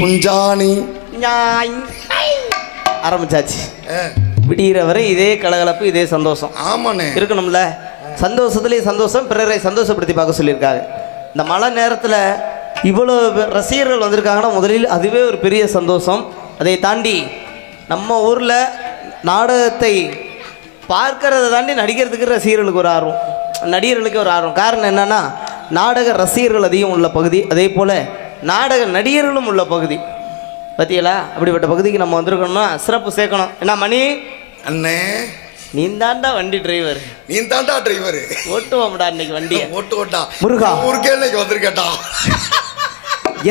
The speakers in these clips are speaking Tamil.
புஞ்சாணி ஆரம்பிச்சாச்சு. விடிகிற வரை இதே கலகலப்பு, இதே சந்தோஷம். ஆமாண்ணே, இருக்கணும்ல. சந்தோஷத்துலேயே சந்தோஷம், பிறரை சந்தோஷப்படுத்தி பார்க்க சொல்லியிருக்காங்க. இந்த மழை நேரத்தில் இவ்வளோ ரசிகர்கள் வந்திருக்காங்கன்னா முதலில் அதுவே ஒரு பெரிய சந்தோஷம். அதை தாண்டி நம்ம ஊரில் நாடகத்தை பார்க்கறதை தாண்டி நடிக்கிறதுக்கு ரசிகர்களுக்கு ஒரு ஆர்வம், நடிகர்களுக்கு ஒரு ஆர்வம். காரணம் என்னென்னா நாடக ரசிகர்கள் அதிகம் உள்ள பகுதி, அதே போல் நாடக நடிகர்களும் உள்ள பகுதி. பத்தியலா, அப்படிப்பட்ட பகுதிக்கு நம்ம வந்திருக்கணும்னா சிறப்பு சேர்க்கணும். என்ன மணி அண்ணே, நீ தாண்டா வண்டி டிரைவர், நீ தாண்டா டிரைவர். ஓட்டுவோம்டா இன்னைக்கு வண்டியை. ஓட்டா முருகா, ஊருக்கே இன்னைக்கு வந்திருக்கேன்டா.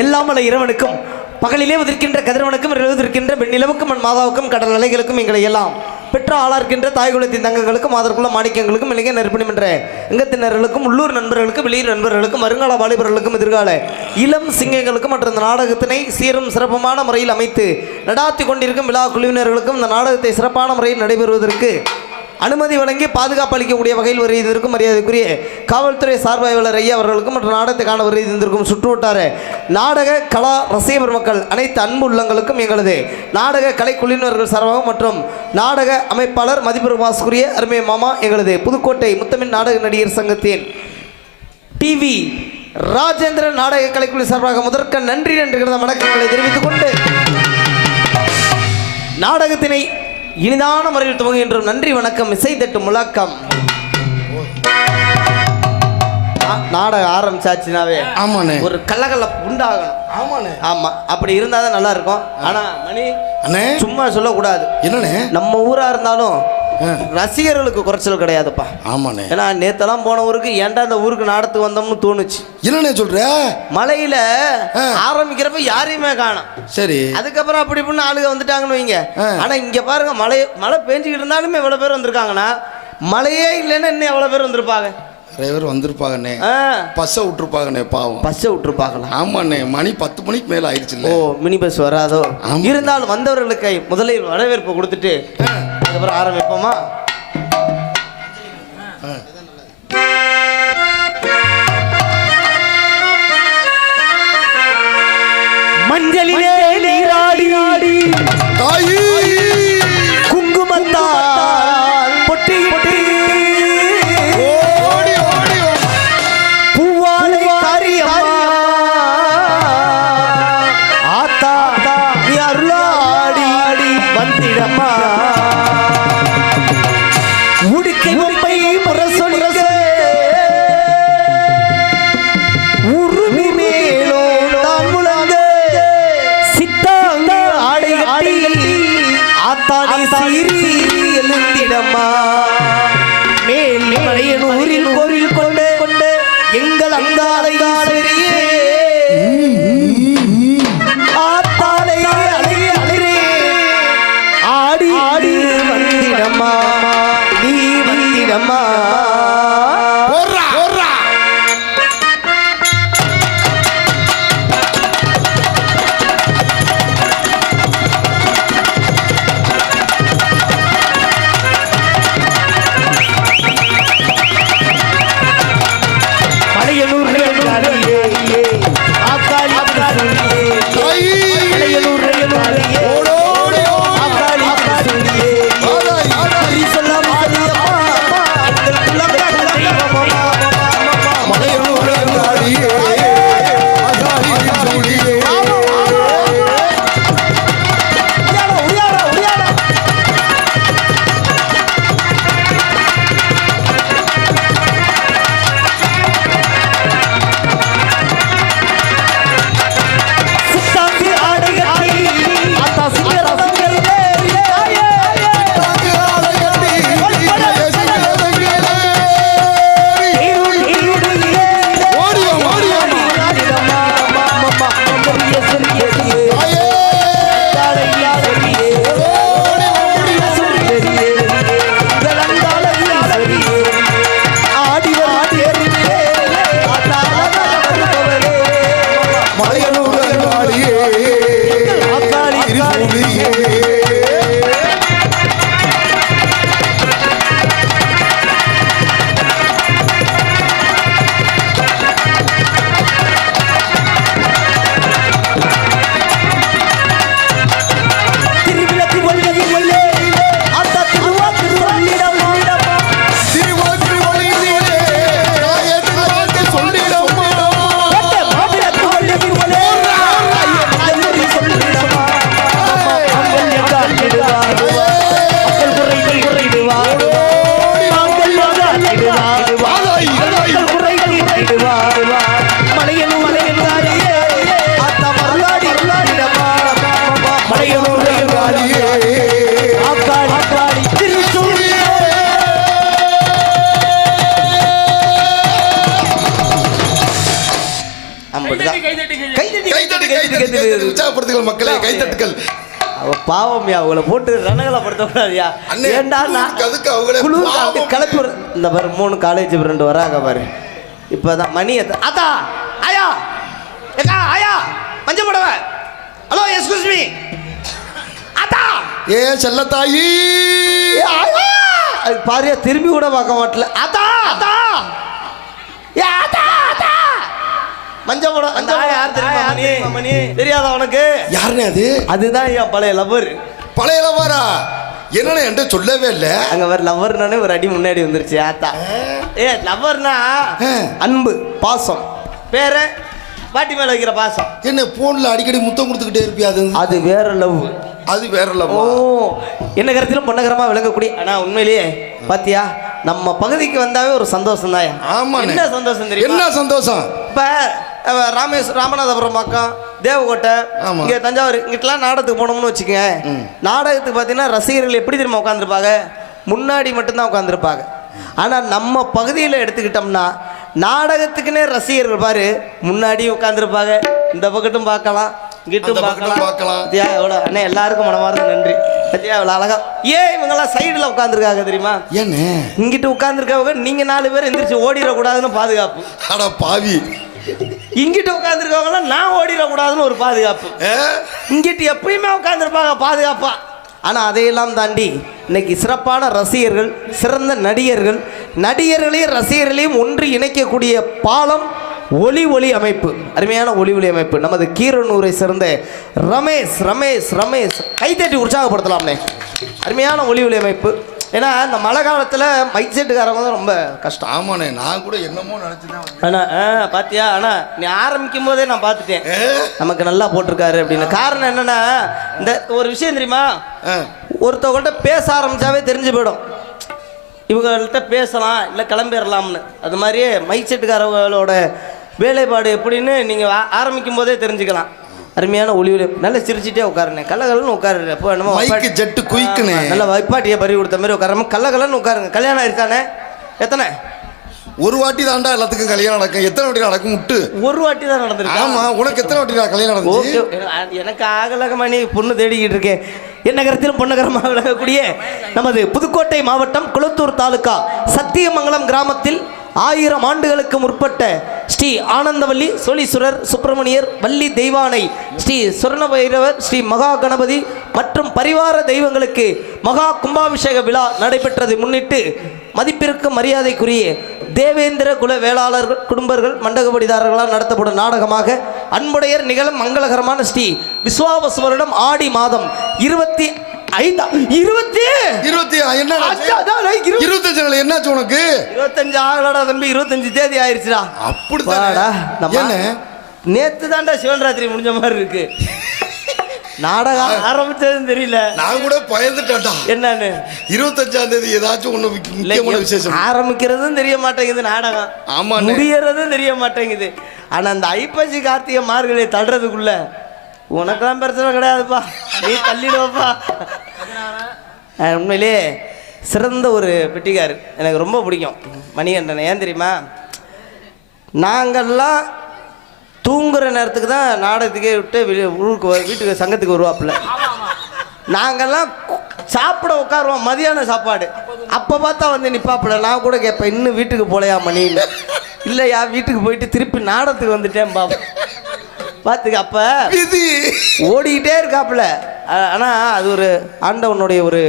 எல்லாமல்ல இறைவனுக்கும் பகலிலே உதிர்க்கின்ற கதிரவனுக்கும் இரவுதிருக்கின்ற வெண்ணிலவுக்கும் மண் மாதாவுக்கும் கடல் அலைகளுக்கும் எங்களை எல்லாம் பெற்ற ஆளார்க்கின்ற தாய்குலத்தின் தங்கங்களுக்கும் ஆதரக்குள்ள மாணிக்கங்களுக்கும் இளைஞர் நெருப்பணம் என்ற எங்கத்தினர்களுக்கும் உள்ளூர் நண்பர்களுக்கும் வெளியூர் நண்பர்களுக்கும் வருங்கால வாலிபர்களுக்கும் எதிர்கால இளம் சிங்கங்களுக்கும் மற்ற இந்த நாடகத்தினை சீரும் சிறப்புமான முறையில் அமைத்து நடாத்தி கொண்டிருக்கும் விழா குழுவினர்களுக்கும் இந்த நாடகத்தை சிறப்பான முறையில் நடைபெறுவதற்கு அனுமதி வழங்கி பாதுகாப்பு அளிக்கக்கூடிய வகையில் வருவதற்கும் மரியாதைக்குரிய காவல்துறை சார்பாய்வாளர் ஐயா அவர்களுக்கும் மற்றும் நாடகத்தை காண வருவதற்கும் சுற்றுவட்டார நாடக கலா ரசிக பெருமக்கள் அனைத்து அன்பு உள்ளங்களுக்கும் எங்களது நாடக கலைக்குழுவினர்கள் சார்பாக மற்றும் நாடக அமைப்பாளர் மதிப்பிற்குரிய அருமை மாமா எங்களது புதுக்கோட்டை முத்தமிழ் நாடக நடிகர் சங்கத்தின் டிவி ராஜேந்திரன் நாடக கலைக்குழு சார்பாக முதற்க நன்றி என்கிற வணக்கங்களை தெரிவித்துக் கொண்டு நாடகத்தினை இனிதான முறையில் துவங்குகின்ற நன்றி வணக்கம். இசை தட்டு முழக்கம். நாடகம் ஆரம்பிச்சாச்சுனாவே ஆமாண்ணே ஒரு கலகலப்பு உண்டாகணும். ஆமாண்ணே, ஆமா, அப்படி இருந்தா தான் நல்லா இருக்கும். ஆனா மணி அண்ணே சும்மா சொல்லக்கூடாது. என்னண்ணே, நம்ம ஊரா இருந்தாலும் ரசிகர்களுக்கு குறைச்சல் கிடையாதுப்பா. ஆமாண்ணே, ஏன்னா நேத்தெல்லாம் போன ஊருக்கு ஏன்டா இந்த ஊருக்கு நாடத்துக்கு வந்தோம்னு தோணுச்சு. என்னண்ணே சொல்ற, மழையில ஆரம்பிக்கிறப்ப யாரையுமே காணோம். சரி, அதுக்கப்புறம் அப்படி இப்படின்னு ஆளுங்க வந்துட்டாங்கன்னு வைங்க. ஆனா இங்க பாருங்க, மழை பெஞ்சுக்கிட்டு இருந்தாலுமே எவ்வளவு பேர் வந்திருக்காங்கன்னா, மழையே இல்லைன்னா இன்னும் எவ்வளவு பேர் வந்திருப்பாங்க. டிரைவர் வந்திருப்பாங்கண்ணே, பஸ்ஸை விட்டுருப்பாங்கண்ணே, பாவம் பஸ்ஸை விட்டுருப்பாங்களா? ஆமாண்ணே, மணி 10 மணிக்கு மேலே ஆயிடுச்சு. ஓ, மினி பஸ் வராதோ? இருந்தாலும் வந்தவர்களுக்கு முதலில் வரவேற்பு கொடுத்துட்டு அதுக்கப்புறம் ஆரம்பிப்போமா? மஞ்சளிலே நீராடி குங்குமத்தால் பொட்டி பொட்டி பூவாலை காரியம்மா ஆத்தா நீ அருளாடி வந்திடம்மா உடுக்கை உப்பை முரசொலிக்க உருமி மேலோ தான் முழங்க சித்தாங்க ஆடை கட்டி ஆத்தாடி சீரி எழுந்திடம்மா மேல் மலையனூரில் கோவில் கொண்டு கொண்டு எங்கள் அங்காலை சரியே ஆத்தாலை அலை அலரே ஆடி ஆடி வந்திடம்மா நீ வந்திடம்மா. கைத்தட்டு உற்சாகப்படுத்துங்கள் மக்களே, கைத்தட்டுகள். அவ பாவம்யா, அவங்கள போட்டு ரணகலப்படுத்தக்கூடாதுயா. அண்ணே, ஏண்டா அதுக்கு அவங்களே குழு கிளப்பி இந்த பாரு 3 காலேஜ் ஃப்ரெண்டு வராங்க பாரு. இப்போதான் மணி அதா ஆயா ஏக்கா ஆயா மஞ்ச புடவை. ஹலோ எக்ஸ்கியூஸ் மீ அதா ஏ செல்லத்தாயி. அது பாரியா திரும்பி கூட பார்க்க மாட்டல. அதா அதா ஏ அதா அதா மஞ்ச புடவை. அந்த யார் தெரியுமா மணி? தெரியாதா உனக்கு? யாருனே அது? அதுதான் என் பழைய லவ்வர். பழைய லவ்வரா? என்னன்னு என்கிட்ட சொல்லவே இல்லை. அங்க வேற லவ்வர்னானே ஒரு அடி முன்னாடி வந்துருச்சு. ஆத்தா ஏ லவ்வர்னா அன்பு பாசம், பேர பாட்டி மேல வைக்கிற பாசம். என்ன போன்ல அடிக்கடி முத்தம் கொடுத்துக்கிட்டே இருப்பியா? அது வேற லவ். அது வேற லவ். ஓ, என்ன கருத்திலும் பொன்னகரமா விளங்கக்கூடிய. ஆனா உண்மையிலேயே பாத்தியா நம்ம பகுதிக்கு வந்தாவே ஒரு சந்தோஷம் தான். ஆமா, என்ன சந்தோஷம் தெரியும்? என்ன சந்தோஷம்? இப்ப ராமநாதபுரம் பக்கம் தேவகோட்டை, இங்க தஞ்சாவூர், இங்கிட்டலாம் நாடகத்துக்கு போனோம்னு வச்சுக்கோங்க. நாடகத்துக்கு பார்த்தீங்கன்னா ரசிகர்கள் எப்படி தெரியுமா உட்காந்துருப்பாங்க? முன்னாடி மட்டும்தான் உட்காந்துருப்பாங்க. ஆனால் நம்ம பகுதியில் எடுத்துக்கிட்டோம்னா நாடகத்துக்குன்னே ரசிகர்கள் பாரு முன்னாடியும் உட்காந்துருப்பாங்க, இந்த பக்கட்டும் பார்க்கலாம், இங்கிட்டும் பார்க்கலாம். எவ்வளோ அண்ணே, எல்லாருக்கும் மனமார்ந்த நன்றி. பத்தியா எவ்வளோ அழகா. ஏன் இவங்கெல்லாம் சைடில் உட்காந்துருக்காங்க தெரியுமா? ஏன்னு இங்கிட்டு உட்காந்துருக்காங்க. நீங்கள் 4 பேர் எந்திரிச்சு ஓடிடக்கூடாதுன்னு பாதுகாப்பு. அட பாவி. இங்கிட்ட உட்காந்துருக்கவங்க நான் ஓடிடக்கூடாதுன்னு ஒரு பாதுகாப்பு. இங்கிட்டு எப்பயுமே உட்காந்துருப்பாங்க பாதுகாப்பா. ஆனால் அதையெல்லாம் தாண்டி இன்னைக்கு சிறப்பான ரசிகர்கள், சிறந்த நடிகர்கள், நடிகர்களையும் ரசிகர்களையும் ஒன்று இணைக்கக்கூடிய பாலம் ஒளி அமைப்பு. அருமையான ஒளி அமைப்பு நமது கீரனூரை சேர்ந்த ரமேஷ் ரமேஷ் ரமேஷ் கைத்தட்டி உற்சாகப்படுத்தலாம்னே. அருமையான ஒளி அமைப்பு. ஏன்னா இந்த மழை காலத்தில் மைக் செட்டுக்காரங்க தான் ரொம்ப கஷ்டம். ஆமாண்ணே, நான் கூட என்னமோ நினச்சிதான். ஆனால் பாத்தியா, ஆனால் நீ ஆரம்பிக்கும் போதே நான் பார்த்துட்டேன் நமக்கு நல்லா போட்டிருக்காரு அப்படின்னு. காரணம் என்னன்னா, இந்த ஒரு விஷயம் தெரியுமா, ஒருத்தவங்கள்ட்ட பேச ஆரம்பிச்சாவே தெரிஞ்சு போயிடும் இவங்கள்ட்ட பேசலாம் இல்லை கிளம்பிடலாம்னு. அது மாதிரியே மைக் செட்டுக்காரங்களோட வேலைப்பாடு எப்படின்னு நீங்கள் ஆரம்பிக்கும் போதே தெரிஞ்சுக்கலாம். அருமையான ஒளி நல்லா சிரிச்சிட்டே உட்காருங்க, கல்லகலன்னு உட்காரு. இப்போ என்னமோ மைக்கு ஜெட்டு குயிக்குன்னு நல்லா வைப்பாட்டியை பறி கொடுத்த மாதிரி உட்காராம கல்லகலன்னு உட்காருங்க. கல்யாணம் ஆயிருக்கானே? எத்தனை? ஒரு வாட்டி தாண்டா எல்லாத்துக்கும் கல்யாணம் நடக்கும். எத்தனை வாட்டி நடக்கும்? முட்டு ஒரு வாட்டி தான் நடந்திருக்கு. ஆமா, உனக்கு எத்தனை வாட்டி கல்யாணம் நடந்துச்சு? எனக்கு ஆகலகமணி பொண்ணு தேடிக்கிட்டு இருக்கேன். என்ன கருத்திலும் பொன்னகரமாக விளங்கக்கூடிய நமது புதுக்கோட்டை மாவட்டம் குளத்தூர் தாலுகா சத்தியமங்கலம் கிராமத்தில் 1000 ஆண்டுகளுக்கு முற்பட்ட ஸ்ரீ ஆனந்தவல்லி சோழீஸ்வரர் சுப்பிரமணியர் வள்ளி தெய்வானை ஸ்ரீ சுரண பைரவர் ஸ்ரீ மகா கணபதி மற்றும் பரிவார தெய்வங்களுக்கு மகா கும்பாபிஷேக விழா நடைபெற்றதை முன்னிட்டு மதிப்பிற்கு மரியாதைக்குரிய தேவேந்திர குல வேளாளர்கள் குடும்பர்கள் மண்டகப்படிதாரர்களால் நடத்தப்படும் நாடகமாக அன்புடையர் நிகழும் மங்களகரமான ஸ்ரீ விஸ்வாவசு வருடம் ஆடி மாதம் 25 என்னாச்சு உனக்கு? 25 ஆகலடா தம்பி, 25 தேதி ஆயிருச்சுடா. அப்படிதாடா. நேத்து தான்டா சிவன் ராத்திரி முடிஞ்ச மாதிரி இருக்கு. நாடகம் ஆரம்பிச்சதுன்னு தெரியல. நான் கூட பயந்துட்டேன்டா. என்னன்னு 25ஆம் தேதி ஏதாச்சும் ஒண்ணு முக்கியமான விசேஷம் ஆரம்பிக்கிறதும் தெரிய மாட்டேங்குது, நாடகம் ஆமா முடியறதும் தெரிய மாட்டேங்குது. ஆனா அந்த ஐப்பசி கார்த்திகை மார்கழி தள்ளுறதுக்குள்ள உனக்கெல்லாம் பிரச்சனை கிடையாதுப்பா, நீ தள்ளிடுவப்பா. உண்மையிலே சிறந்த ஒரு பெட்டிக்காரு, எனக்கு ரொம்ப பிடிக்கும் மணிகண்டன். ஏன் தெரியுமா, நாங்கள்லாம் தூங்குற நேரத்துக்கு தான் நாடகத்துக்கே விட்டு ஊருக்கு வீட்டுக்கு சங்கத்துக்கு வருவாப்புல. நாங்கள்லாம் சாப்பிட உட்காருவோம், மதியான சாப்பாடு. அப்போ பார்த்தா வந்து நிப்பாப்புல. நான் கூட கேட்பேன், இன்னும் வீட்டுக்கு போலையா மணின்னு. இல்லையா, வீட்டுக்கு போயிட்டு திருப்பி நாடகத்துக்கு வந்துட்டேன் பாப்பா. பார்த்துக்க, அப்போ ஓடிக்கிட்டே இருக்காப்புல. ஆனால் அது ஒரு ஆண்டவனுடைய ஒரு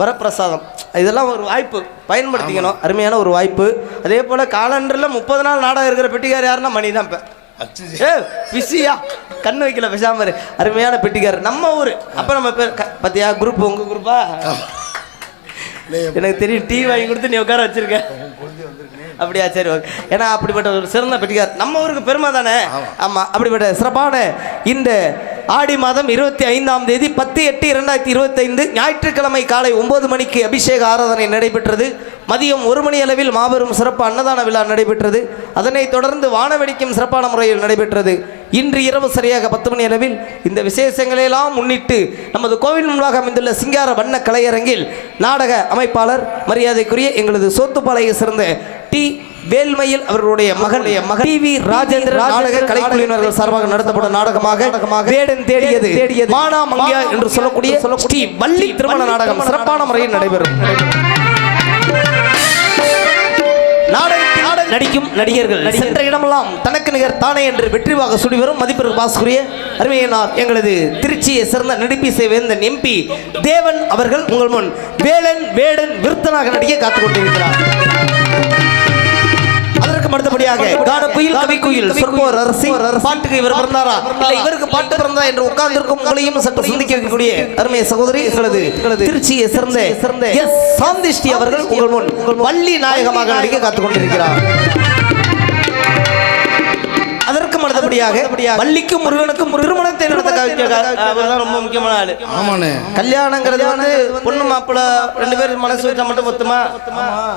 வரப்பிரசாதம். இதெல்லாம் ஒரு வாய்ப்பு, பயன்படுத்திக்கணும். அருமையான ஒரு வாய்ப்பு. அதே போல் காலண்டரில் 30 நாள் நாடகம் இருக்கிற பெட்டிக்கார் யாருன்னா மணி தான். இப்போ பிஸியா கண்ணு வைக்கல பேசாம. அருமையான பெட்டிக்கார் நம்ம ஊர். அப்போ நம்ம பேர் பார்த்தியா, குரூப் உங்கள் குரூப்பா? எனக்கு தெரியும், டீ வாங்கி கொடுத்து நீ உட்கார வச்சிருக்க. அப்படியா, சரி ஓகே. ஏன்னா அப்படிப்பட்ட ஒரு சிறந்த பெட்டிக்கார் நம்ம ஊருக்கு பெருமை தானே. ஆமாம், அப்படிப்பட்ட சிறப்பான இந்த ஆடி மாதம் 25ஆம் தேதி 10/8/2025 ஞாயிற்றுக்கிழமை காலை 9 மணிக்கு அபிஷேக ஆராதனை நடைபெற்றது. மதியம் 1 மணி அளவில் மாபெரும் சிறப்பு அன்னதான விழா நடைபெற்றது. அதனைத் தொடர்ந்து வானவெடிக்கும் சிறப்பான முறையில் நடைபெற்றது. இன்று இரவு சரியாக 10 மணி அளவில் இந்த விசேஷங்களையெல்லாம் முன்னிட்டு நமது கோவில் முன்பாக அமைந்துள்ள சிங்கார வண்ண கலையரங்கில் நாடக அமைப்பாளர் மரியாதைக்குரிய எங்களது சோத்துப்பாளையை சேர்ந்த டி வேல்மையில் அவர்களுடைய மகன் டிவி ராஜேந்திர நாடக கலைக்குழுவினர்கள் சார்பாக நடத்தப்படும் நாடகமாக வேடன் தேடியது மானா மங்கியா என்று சொல்லக்கூடிய ஸ்ரீ வள்ளி திருமண நாடகம் சிறப்பான முறையில் நடைபெறும். நாடகத்தில் நடிக்கும் நடிகர்கள் சென்ற இடமெல்லாம் தனக்கு நிகர் தானே என்று வெற்றிவாக சுடி வரும் மதிப்பிற்கு பாஸ்குரிய அருமையினார் எங்களது திருச்சியை சேர்ந்த நடிப்பிசை வேந்தன் எம்பி தேவன் அவர்கள் உங்கள் முன் வேலன் வேடன் விருத்தனாக நடிக்க காத்துக் கொண்டிருக்கிறார். அதற்கு அடுத்தபடியாக கானக்குயில் கவிக்குயில் சொற்போர் அரசி பாட்டுக்கு இவர் பிறந்தாரா இல்லை இவருக்கு பாட்டு பிறந்தா என்று உட்கார்ந்திருக்கும் உங்களையும் சற்று சிந்திக்க வைக்கக்கூடிய அருமை சகோதரி எங்களது திருச்சியை சேர்ந்த எஸ் சாந்திஷ்டி அவர்கள் உங்கள் முன் வள்ளி நாயகமாக நடிக்க காத்துக் கொண்டிருக்கிறார். அதற்கு அடுத்தபடியாக வள்ளிக்கும் முருகனுக்கும் திருமணத்தை நடத்த ரொம்ப முக்கியமான ஆளு. ஆமாண்ணே. கல்யாணங்கிறது வந்து பொண்ணு மாப்பிள்ள 2 பேரும் மனசு வச்சா மட்டும் மொத்தமா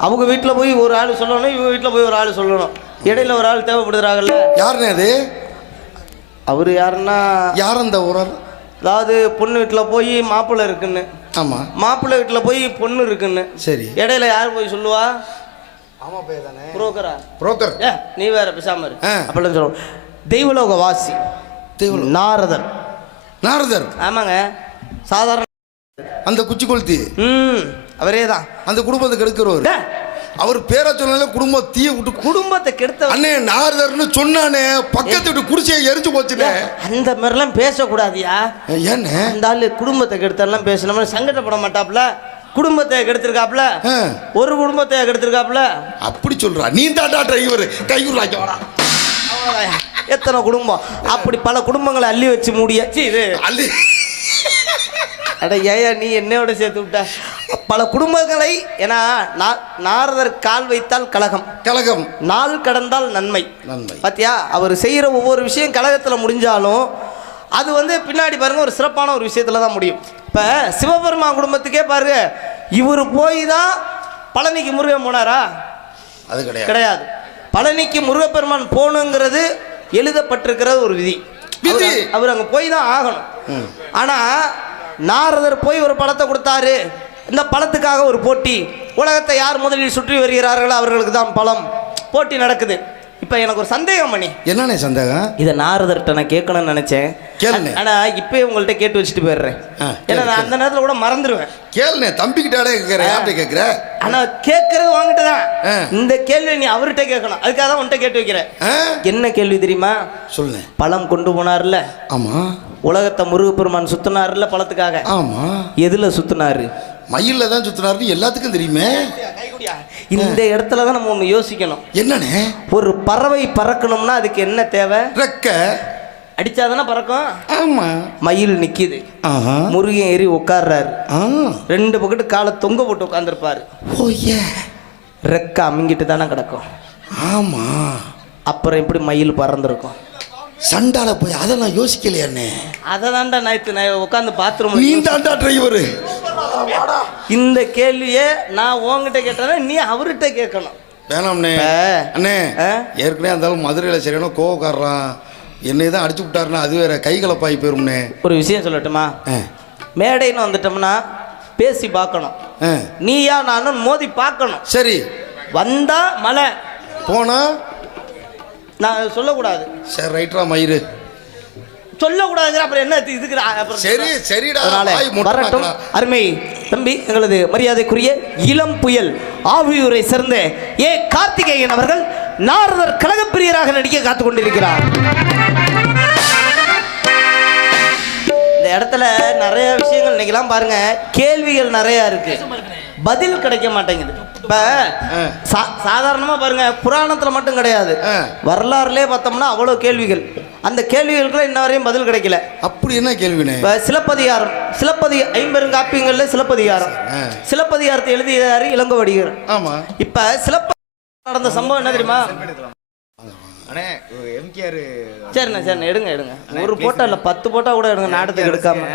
அவங்க வீட்டுல போய் ஒரு ஆளு சொல்லணும், இவங்க வீட்டுல போய் ஒரு ஆளு சொல்லணும். இடையில ஒரு ஆள் தேவைப்படுறாங்கல்ல. யாருண்ணே அது? அவரு யாருன்னா யார் அந்த ஒரு ஆள்? அதாவது பொண்ணு வீட்டுல போய் மாப்பிள்ளை இருக்குன்னு, ஆமா மாப்பிள்ளை வீட்டுல போய் பொண்ணு இருக்குன்னு, சரி இடையில யார் போய் சொல்லுவா? ஆமா பேர் தானே புரோக்கரா? புரோக்கர். நீ வேற பேசாம இரு அப்படி சொல்லுவோம். தெய்வலோக வாசி நாரதர். நாரதர் ஆமாங்க, சாதாரண அந்த குச்சி கொளுத்தி அவரே தான் அந்த குடும்பத்தை கெடுக்கிறவர். அவர் பேரை சொன்னால குடும்பம் தீய விட்டு குடும்பத்தை கெடுத்த அண்ணே நாரதர்னு சொன்னானே, பக்கத்து விட்டு குடிசையை எரிஞ்சு போச்சுனே. அந்த மாதிரிலாம் பேசக்கூடாதியா? ஏன்னு அந்த ஆளு குடும்பத்தை கெடுத்தெல்லாம் பேசணும்னு சங்கடப்பட மாட்டாப்ல. குடும்பத்தை கெடுத்திருக்காப்ல, ஒரு குடும்பத்தை கெடுத்திருக்காப்ல. அப்படி சொல்றா நீ தாண்டா டிரைவர் கையூர் வரா. எத்தனை குடும்பம் அப்படி பல குடும்பங்களை அள்ளி வச்சு மூடியாச்சு இது அள்ளி. அட ஏயா நீ என்னையோட சேர்த்து விட்ட பல குடும்பங்களை. ஏன்னா நாரதர் கால் வைத்தால் கலகம், கலகம் நாள் கடந்தால் நன்மை. நன்மை பாத்தியா? அவர் செய்யற ஒவ்வொரு விஷயம் கலகத்துல முடிஞ்சாலும் அது வந்து பின்னாடி பாருங்க ஒரு சிறப்பான ஒரு விஷயத்துல தான் முடியும். இப்ப சிவபெருமான் குடும்பத்துக்கே பாருங்க, இவர் போய் தான் பழனிக்கு முருகன் போனாரா? அது கிடையாது. பழனிக்கு முருகப்பெருமான் போகணுங்கிறது எழுதப்பட்டிருக்கிற ஒரு விதி. அவர் அங்க போய் தான் ஆகணும். ஆனா நாரதர் போய் ஒரு பழத்தை கொடுத்தாரு. இந்த பழத்துக்காக ஒரு போட்டி. உலகத்தை யார் முதலில் சுற்றி வருகிறார்களோ அவர்களுக்கு தான் பழம். போட்டி நடக்குது. இப்ப எனக்கு ஒரு சந்தேகம் பண்ணி. என்னண்ணே சந்தேகம்? இதை நாரதர்கிட்ட நான் கேட்கணும்னு நினைச்சேன். கேளுங்க. ஆனா இப்பயே உங்கள்கிட்ட கேட்டு வச்சுட்டு போயிடுறேன். ஏன்னா நான் அந்த நேரத்துல கூட மறந்துடுவேன். கேளுண்ணே, தம்பிக்கிட்டாடே கேட்கிறேன். யார்கிட்ட கேட்கிற? ஆனா கேட்கறது வாங்கிட்டு தான். இந்த கேள்வி நீ அவர்கிட்ட கேட்கணும். அதுக்காக தான் உன்கிட்ட கேட்டு வைக்கிறேன். என்ன கேள்வி தெரியுமா? சொல்லுங்க. பழம் கொண்டு போனார்ல. ஆமா. உலகத்தை முருகப்பெருமான் சுத்தினார்ல பழத்துக்காக. ஆமா. எதுல சுத்தினாரு? மயில்ல தான் சுத்தினாருன்னு எல்லாத்துக்கும் தெரியுமே. இந்த இடத்துல தான் நம்ம ஒண்ணு யோசிக்கணும். என்னன்னு? ஒரு பறவை பறக்கணும்னா அதுக்கு என்ன தேவை? ரெக்க அடிச்சாதானே பறக்கும். ஆமா. மயில் நிக்குது, முருகன் ஏறி உட்கார்றாரு, 2 பக்கத்து காலை தொங்க போட்டு உட்கார்ந்துருப்பாரு. ரெக்க அமிங்கிட்டு தானே கிடக்கும். ஆமா. அப்புறம் எப்படி மயில் பறந்துருக்கும்? சண்டால போய் அதை நான் யோசிக்கலையாண்ணே. அதை தாண்டா நான் உட்காந்து பாத்ரூம். நீ தாண்டா டிரைவர். இந்த கேள்வியே நான் உங்ககிட்ட கேட்டா நீ அவர்கிட்ட கேட்கணும். வேணாம்ண்ணே. அண்ணே ஏற்கனவே இருந்தாலும் மதுரையில் சரியான கோவக்காரன் என்னை தான் அடிச்சு விட்டாருன்னா அது வேற கைகலப்பாய் போயிரும்ண்ணே. ஒரு விஷயம் சொல்லட்டுமா? மேடைன்னு வந்துட்டோம்னா பேசி பார்க்கணும். நீயா நானும் மோதி பார்க்கணும். சரி. வந்தா மலை, போனா நான் சொல்லக்கூடாது. சரி ரைட்ரா மயிறு சொல்லக்கூடாது. அப்புறம் என்ன இதுக்கு? சரி சரிடா. வரட்டும் அருமை தம்பி, எங்களது மரியாதைக்குரிய இளம் புயல் ஆவியூரை சேர்ந்த ஏ கார்த்திகேயன் அவர்கள் நாரதர் கழகப்பிரியராக நடிக்க காத்துக் கொண்டிருக்கிறார். இந்த இடத்துல நிறைய விஷயங்கள் இன்னைக்கெல்லாம் பாருங்க, கேள்விகள் நிறைய இருக்கு, பதில் கிடைக்க மாட்டேங்குது. இப்ப சாதாரணமா பாருங்க, புராணத்துல மட்டும் கிடையாது, வரலாறுலயே பார்த்தோம்னா அவ்வளவு கேள்விகள். அந்த கேள்விகளுக்கு இன்ன வரையும் பதில் கிடைக்கல. அப்படி என்ன கேள்வினே? சிலப்பதிகாரம், 50 சிலப்பதிகாரம், சிலப்பதிகாரத்தை எழுதியாரு இளங்கோவடிகள். ஆமா. இப்ப நடந்த சம்பவம் என்ன தெரியுமா? சரிண்ணா சரிண்ணா எடுங்க எடுங்க. ஒரு போட்டோ இல்ல 10 போட்டோ கூட எடுங்க, நாடகத்துக்கு எடுக்காம.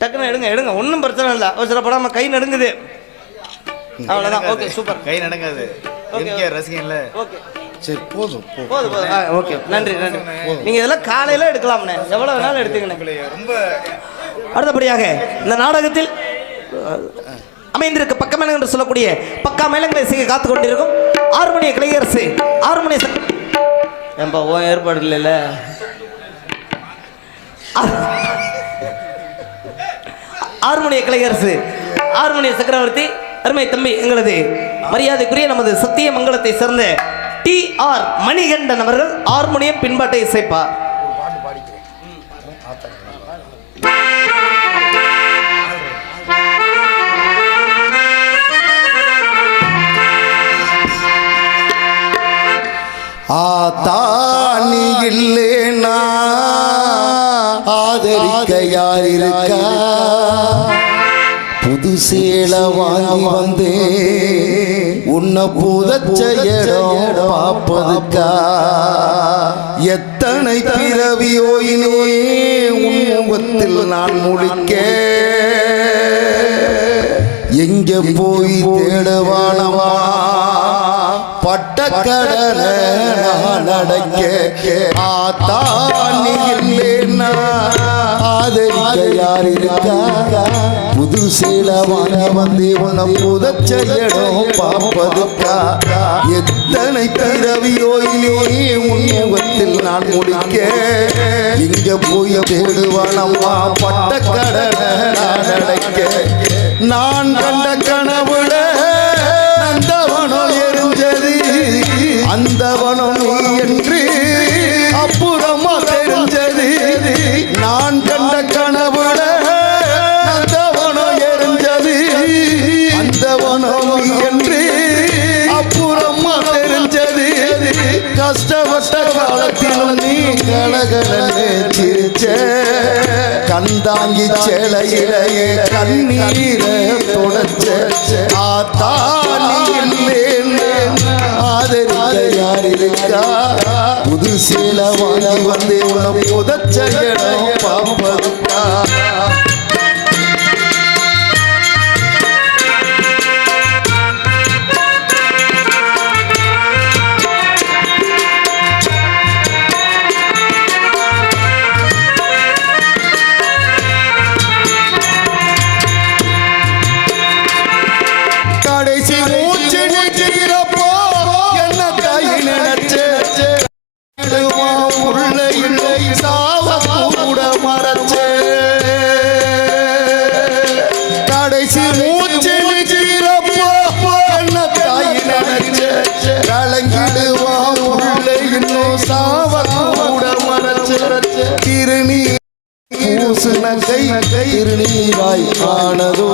டக்குன்னு எடுங்க எடுங்க, ஒன்றும் பிரச்சனை இல்லை. ஒரு சில படம் கை நடுங்குது, அவ்வளோதான். Okay super. கை நடுங்காது. ரசிகன்ல. ஓகே சரி போதும் போதும் போதும். ஓகே நன்றி நன்றி. நீங்கள் இதெல்லாம் காலையில் எடுக்கலாம்ண்ணே, எவ்வளோ வேணாலும் எடுத்துக்கண்ணே. ரொம்ப அடுத்தபடியாக இந்த நாடகத்தில் அமைந்திருக்க பக்கமேளம் என்று சொல்லக்கூடிய பக்கா மேளங்களை செய்ய காத்து கொண்டிருக்கும் ஆறுமணிய கலையரசு ஆறுமணிய ஏன்பா ஓ ஏற்பாடு இல்லைல்ல ஆறுமணிய கலையரசு ஆறுமணிய சக்கரவர்த்தி அருமை தம்பி எங்களது மரியாதைக்குரிய நமது சத்திய மங்கலத்தை சேர்ந்த TR மணிகண்டன் அவர்கள் ஹார்மோனியம் பின்பாட்டை இசைப்பார். ஆத்தானி இல்லேனா ஆதரிக்க யார் இருக்கா புது சேல வாங்கி வந்தே உன்னை புதச்ச இடம் பார்ப்பதுக்கா எத்தனை பிறவியோயினே உன் முகத்தில் நான் முழிக்க எங்க போய் தேடுவானவா பட்டக்கடல நான் அடைக்க ஆத்தானி இல்லேனா ஆதரிக்க யார் இருக்கா புது சேல வாங்கி வந்து உன்னை புதச்ச இடம் பார்ப்பதுக்கா எத்தனை பிறவியோயிலே உன் முகத்தில் நான் முடிக்க இங்க போய் தேடுவானம்மா பட்டக்கடல நான் அடைக்க நான் கண்ட கனவுல அந்தவனோ எரிஞ்சது அந்தவனோ நீ என்று அப்புறமா தெரிஞ்சது நான் கண்ட கனவுல அந்தவனோ எரிஞ்சது அந்தவனோ நீ என்று அப்புறமா தெரிஞ்சது கஷ்டப்பட்ட காலத்திலும் நீ கலகலன்னு சிரிச்ச கந்தாங்கி சேலையிலேயே கண்ணீரை தொடச்ச ஆத்தானி இல்லேன்னு ஆதரிக்க யார் இருக்கா புது சேல வாங்கி வந்து உன்னை புதச்ச இடம் பார்ப்பதுக்கா கடைசி மூச்சு நிற்கிறப்போ என்ன தாய் நினைச்சு உள்ள இல்லை சாவ கூட மறைச்சு கடைசி மூச்சு நிற்கிறப்போ என்ன தாய் நினைச்சு கலங்கிடுவா உள்ள இன்னும் சாவ கூட மறைச்சு திருநீ பூசுன கை திருநீராய் ஆனதோ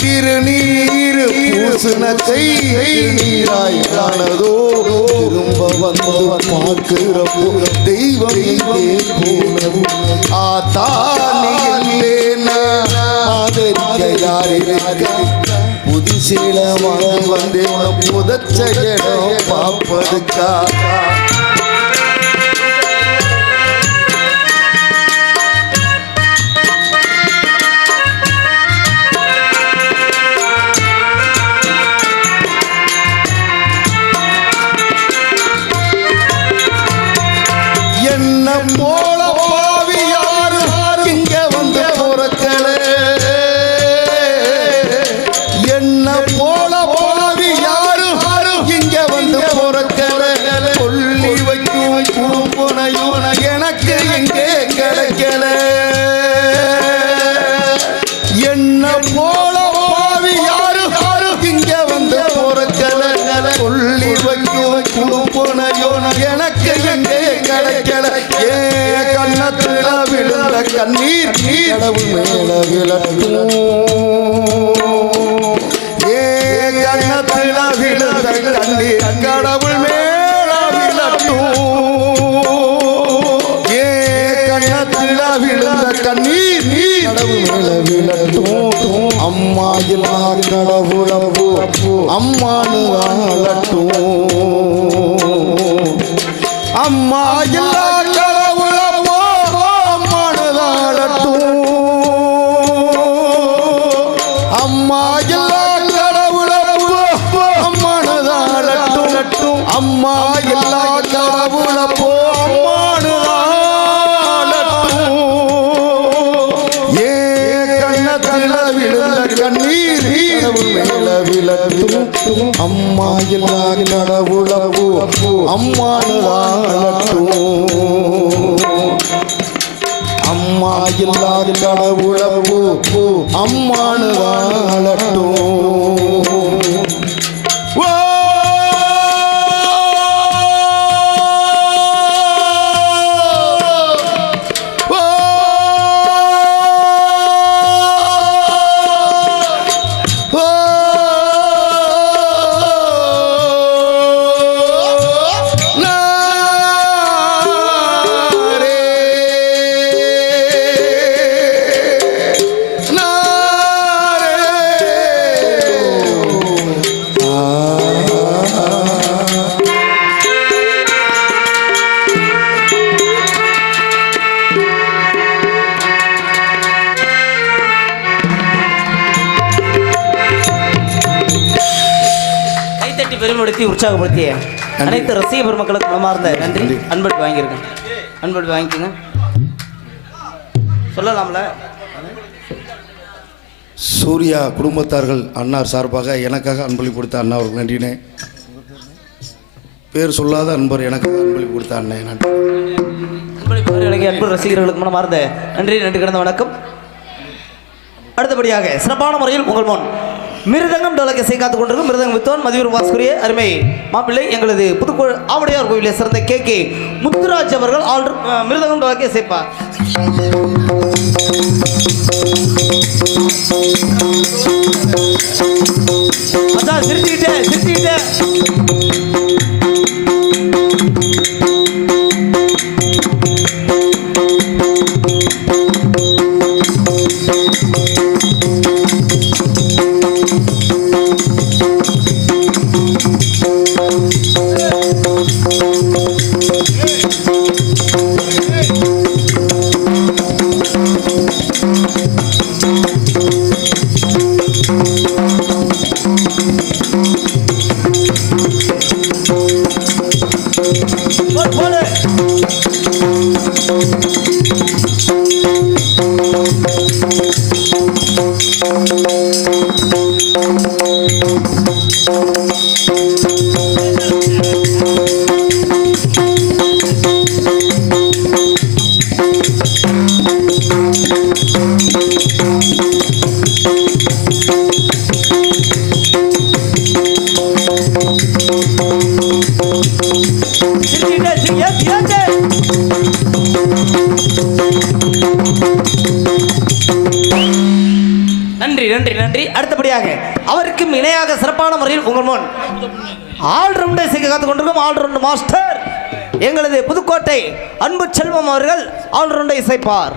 திருநீர் பூசுன கை நீராய் ஆனதோ திரும்ப வந்து பார்க்கிறப்போ தெய்வம் இங்கே போனது ஆத்தானி இல்லேனா ஆதரிக்க யார் இருக்கா புது சேல வாங்கி வந்து புதச்ச இடம் பார்ப்பதுக்கா என்ன போல பாவி யாரு இங்க வந்து பொறக்கல என்ன போல பாவி யாரு இங்க வந்து பொறக்கல சொல்லி வைக்கும் குறும்புனையும் எனக்கு எங்கே கிடைக்கல என்ன போல பாவி யாரு இங்க வந்து பொறக்கல சொல்லி வைக்கும் குறும்புனையும் எனக்கு எங்கே கிடைக்கல ஏ கண்ணத்துல விழுந்த கண்ணீர் கடவுள் மேல விளக்கும் ஏ கண்ணத்துல விழுந்த கண்ணீர் கடவுள் மேல விளக்கும் ஏ கண்ணத்துல விழுந்த கண்ணீர் கடவுள் மேல விளக்கும் அம்மா இல்லா கடவுளப்போ அம்மானு ஆளட்டும் அம்மா எல்லா கடவுளப்போ அம்மானதாளட்டும் அம்மா எல்லா கடவுளப்போ அம்மானதாளட்டும் அம்மா எல்லா கடவுளப்போ அம்மானதாளட்டும் ஏ கண்ணத்துல அம்மா இல்லா கடவுளவு அம்மானுதானட்டும் அம்மா இல்லா கடவுளவு அம்மானுதானட்டும் பெருமைப்படுத்தி உற்சாகப்படுத்திய அனைத்து ரசிக பெருமக்களுக்கு மனமார்ந்த நன்றி. அன்பளிப்பு வாங்கியிருக்கேன், அன்பளிப்பு வாங்கிக்கோங்க. சொல்லலாம்ல. சூர்யா குடும்பத்தார்கள் அன்னார் சார்பாக எனக்காக அன்பளிப்பு கொடுத்த அண்ணா அவருக்கு நன்றினே. பேர் சொல்லாத அன்பர் எனக்காக அன்பளிப்பு கொடுத்த அண்ணே நன்றி. அன்பளிப்பு எனக்கு அன்பு ரசிகர்களுக்கு மனமார்ந்த நன்றி, நன்றி கிடந்த வணக்கம். அடுத்தபடியாக சிறப்பான முறையில் உங்கள் முன் மிருதங்கம் டோலக இசை காத்துக் கொண்டிருக்கும் மிருதங்கம் வித்வான் மதியூர் வாஸ்குரிய அருமை மாப்பிள்ளை எங்களது புதுக்கோள் ஆவுடையார் கோவிலை சிறந்த கே முத்துராஜ் அவர்கள் மிருதங்கம் டோலக இசைப்பார். அதான் சிரிச்சுக்கிட்டே நன்றி நன்றி நன்றி. அடுத்தபடியாக அவருக்கும் இணையாக சிறப்பான முறையில் உங்கள் முன் ஆல்ரவுண்டை செய்ய காத்துக் கொண்டிருக்கும் ஆல்ரவுண்ட் மாஸ்டர் எங்களது புதுக்கோட்டை அன்பு செல்வம் அவர்கள் ஆல்ரவுண்டை இசைப்பார்.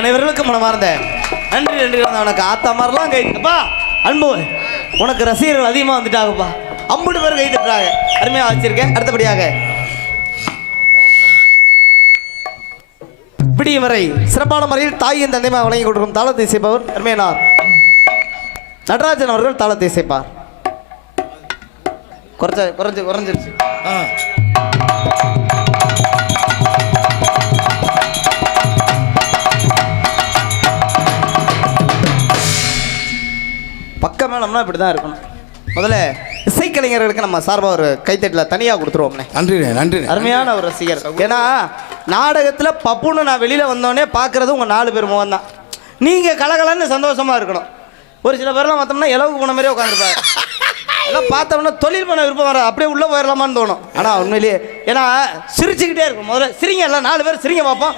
அனைவர்களுக்கும் மனமார்ந்த நன்றி நன்றி. உனக்கு ஆத்தா மாதிரிலாம் கை அப்பா அன்பு உனக்கு ரசிகர்கள் அதிகமாக வந்துட்டாங்கப்பா. 50 பேர் கை தட்டுறாங்க. அருமையாக வச்சிருக்கேன். அடுத்தபடியாக விடிய வரை சிறப்பான முறையில் தாயின் தந்தைமாக வழங்கி கொடுக்கும் தாளத்தை இசைப்பவர் அருமையானார் நடராஜன் அவர்கள் தாளத்தை இசைப்பார். குறைஞ்சிருச்சு. பக்கம் மேலம்னா இப்படி தான் இருக்கணும். முதல்ல இசைக்கலைஞர்களுக்கு நம்ம சார்பாக ஒரு கைத்தட்டில் தனியாக கொடுத்துருவோம்னே. நன்றி நன்றி. அருமையான ஒரு ரசிகர். ஏன்னா நாடகத்தில் பப்புன்னு நான் வெளியில் வந்தோடனே பார்க்குறது உங்கள் 4 பேர் முகம் தான். நீங்கள் கலகலன்னு சந்தோஷமாக இருக்கணும். ஒரு சில பேர்லாம் பார்த்தோம்னா இலவுக்கு போன மாதிரியே உட்காந்துருப்பாங்க. எல்லாம் பார்த்தோம்னா தொழில் பண்ண விருப்பம் வர அப்படியே உள்ளே போயிடலாமான்னு தோணும். ஆனால் உண்மையிலேயே ஏன்னா சிரிச்சுக்கிட்டே இருக்கும். முதல்ல சிரிங்க, எல்லாம் 4 பேர் சிரிங்க பார்ப்போம்.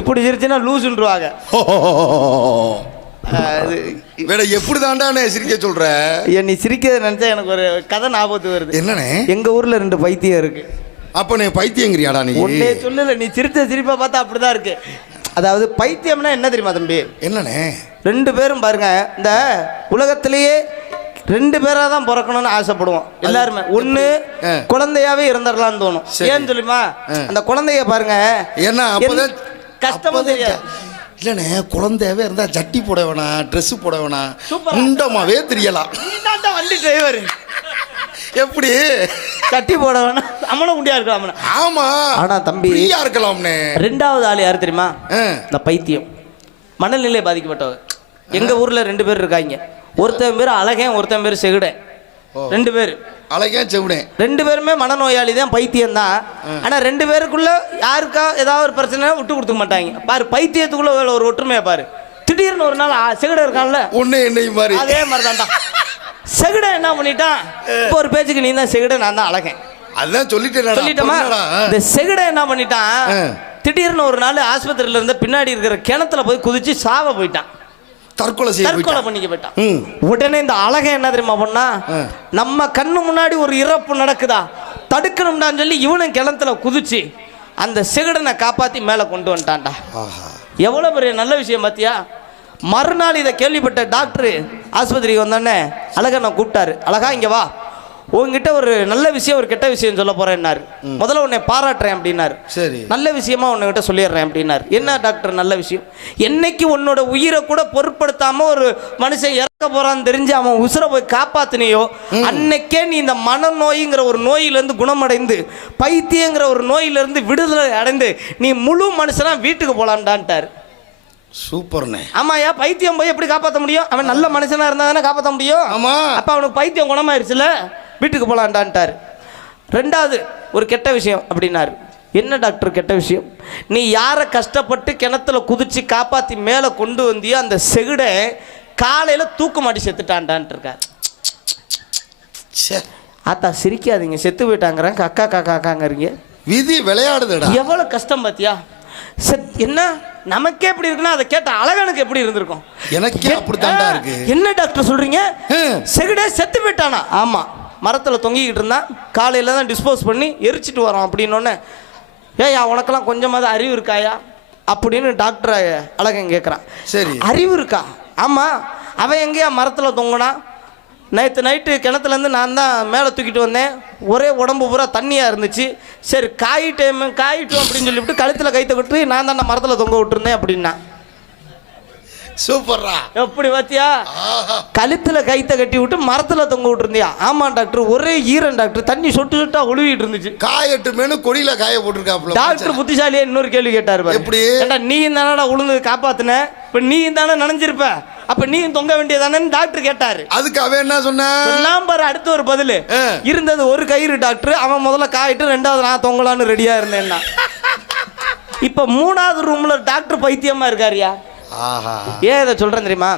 இப்படி சிரிச்சுன்னா லூசுன்றுவாங்க. வேற எப்படி தாண்டானே சிரிக்க சொல்ற? நீ சிரிக்கிறத நினைச்சா எனக்கு ஒரு கதை ஞாபகத்துக்கு வருது. என்னண்ணே? எங்க ஊர்ல 2 பைத்தியம் இருக்கு. அப்ப நீ பைத்தியங்கிறியாடா? நீ ஒன்னே சொல்லல, நீ சிரித்த சிரிப்பா பார்த்தா அப்படிதான் இருக்கு. அதாவது பைத்தியம்னா என்ன தெரியுமா தம்பி? என்னண்ணே? 2 பேரும் பாருங்க, இந்த உலகத்திலேயே 2 பேரா தான் பிறக்கணும்னு ஆசைப்படுவோம் எல்லாருமே. ஒண்ணு குழந்தையாவே இருந்துடலாம்னு தோணும். ஏன்னு சொல்லுமா, அந்த குழந்தைய பாருங்க என்ன அப்பதான் கஷ்டமும் தெரியாது. இல்லண்ணே, குழந்தையாவே இருந்தா ஜட்டி போட வேணாம், ட்ரெஸ் போட வேணாம், முண்டமாவே தெரியலாம். வண்டி டிரைவர் எப்படி சட்டி போட வேணாம், அம்மனும் முடியா இருக்கலாம். ஆமா, ஆனா தம்பி ஃப்ரீயா இருக்கலாம்னே. 2வது ஆள் யார் தெரியுமா? இந்த பைத்தியம், மனநிலை பாதிக்கப்பட்டவங்க. எங்க ஊர்ல 2 பேர் இருக்காங்க. ஒருத்தன் பேர் அழகன், ஒருத்தன் பேர் செகுடன். 2 பேர் அழகன் செகுடன். 2 பேருமே மனநோயாளி தான், பைத்தியம் தான். ஆனா 2 பேருக்குள்ள யாருக்கா ஏதாவது ஒரு பிரச்சனை விட்டு கொடுத்துக்க மாட்டாங்க. பாரு பைத்தியத்துக்குள்ள ஒரு ஒற்றுமையா பாரு. திடீர்னு ஒரு நாள் செகுடன் இருக்கான்ல, ஒண்ணு என்னையும் மாதிரி அதே மாதிரி தான்டா. செகுடன் என்ன பண்ணிட்டான், இப்போ ஒரு பேச்சுக்கு நீ தான் செகுடன், நான் தான் அழகன். அதான் சொல்லிட்டேமா. இந்த செகுடன் என்ன பண்ணிட்டான், திடீர்னு ஒரு நாள் ஆஸ்பத்திரியில இருந்த பின்னாடி இருக்கிற கிணத்துல போய் குதிச்சு சாவ போயிட்டான். தற்கொலை பண்ணிக்க போயிட்டான். உடனே இந்த அழகன் என்ன தெரியுமா பண்ணா, நம்ம கண்ணு முன்னாடி ஒரு இறப்பு நடக்குதா, தடுக்கணும்டான்னு சொல்லி இவனும் கிணத்துல குதிச்சு அந்த செகுடனை காப்பாத்தி மேல கொண்டு வந்துட்டான்டா. எவ்வளவு பெரிய நல்ல விஷயம் பாத்தியா. மறுநாள் இதை கேள்விப்பட்ட டாக்டர் ஆஸ்பத்திரிக்கு வந்தோடனே அழகனை கூப்பிட்டாரு. அழகா இங்க வா, உங்ககிட்ட ஒரு நல்ல விஷயம் ஒரு கெட்ட விஷயம் சொல்ல போறேன்னாரு. முதல்ல உன்னை பாராட்டுறேன் அப்படின்னாரு. சரி, நல்ல விஷயமா உன்கிட்ட சொல்லிடுறேன் அப்படின்னாரு. என்ன டாக்டர் நல்ல விஷயம்? என்னைக்கு உன்னோட உயிரை கூட பொருட்படுத்தாம ஒரு மனுஷன் இறக்க போறான்னு தெரிஞ்சு அவன் உசுரை போய் காப்பாத்தினியோ, அன்னைக்கே நீ இந்த மனநோய்ங்கிற ஒரு நோயிலிருந்து குணமடைந்து பைத்தியங்கிற ஒரு நோயிலிருந்து விடுதலை அடைந்து நீ முழு மனுஷனா வீட்டுக்கு போலான்டான்ட்டாரு. சூப்பர்ண்ணே. ஆமாயா, பைத்தியம் போய் எப்படி காப்பாற்ற முடியும்? அவன் நல்ல மனுஷனா இருந்தா தானே காப்பாற்ற முடியும். ஆமா, அப்ப அவனுக்கு பைத்தியம் குணமாயிருச்சுல, வீட்டுக்கு போலான்டான்ட்டாரு. 2வது ஒரு கெட்ட விஷயம் அப்படின்னாரு. என்ன டாக்டர் கெட்ட விஷயம்? நீ யாரை கஷ்டப்பட்டு கிணத்துல குதிச்சு காப்பாத்தி மேல கொண்டு வந்தியோ அந்த செகுடை காலையில தூக்க மாட்டி செத்துட்டான்டான்ட்டு இருக்காரு. ஆத்தா சிரிக்காதீங்க, செத்து போயிட்டாங்கிறாங்க, அக்கா காக்கா அக்காங்கிறீங்க. விதி விளையாடுதுடா. எவ்வளவு கஷ்டம் பாத்தியா. என்ன நமக்கே எப்படி இருக்குன்னா அதை கேட்ட அழகனுக்கு எப்படி இருந்திருக்கும்? எனக்கே அப்படித்தான்டா இருக்கு. என்ன டாக்டர் சொல்றீங்க? செகுடே செத்து போயிட்டானா? ஆமா, மரத்துல தொங்கிக்கிட்டு இருந்தான், காலையில தான் டிஸ்போஸ் பண்ணி எரிச்சிட்டு வரோம் அப்படின்னோடனே, ஏயா உனக்கெல்லாம் கொஞ்சமாவது அறிவு இருக்காயா அப்படின்னு டாக்டர் அழகன் கேட்குறான். சரி, அறிவு இருக்கா? ஆமா, அவன் எங்கேயா மரத்துல தொங்குனா? நேற்று நைட்டு கிணத்துலேருந்து நான் தான் மேலே தூக்கிட்டு வந்தேன், ஒரே உடம்பு பூரா தண்ணியாக இருந்துச்சு. சரி காயிட்டோம் அப்படின்னு சொல்லிவிட்டு கழுத்தில் கைத்த விட்டு நான் தான் மரத்தில் தொங்க விட்டுருந்தேன் அப்படின்னா. சூப்பர்ரா. எப்படி பாத்தியா, கழுத்தில் கைத்த கட்டி விட்டு மரத்தில் தொங்க விட்டுருந்தியா? ஆமாம் டாக்டர், ஒரே ஈரன் டாக்டர், தண்ணி சொட்டு சொட்டா ஒழுவிட்டு இருந்துச்சு. காயட்டு மேனு கொடியில காய போட்டுருக்காப்ல. டாக்டர் புத்திசாலியே இன்னொரு கேள்வி கேட்டார். எப்படி? நீ தானடா உளுந்து காப்பாத்தின, இப்போ நீ தானே நனைஞ்சிருப்ப, அப்ப நீயும் தொங்க வேண்டியதானு டாக்டர் கேட்டாரு. அதுக்கு அவன் என்ன சொன்னான் பாரு, அடுத்த ஒரு பதில் இருந்தது. ஒரு கயிறு டாக்டர், அவன் முதல்ல காயிட்டு 2வது நான் தொங்கலான்னு ரெடியா இருந்தேன்னா. இப்ப 3வது ரூம்ல டாக்டர் பைத்தியமா இருக்காருயா. ஏன் இதை சொல்றேன் தெரியுமா?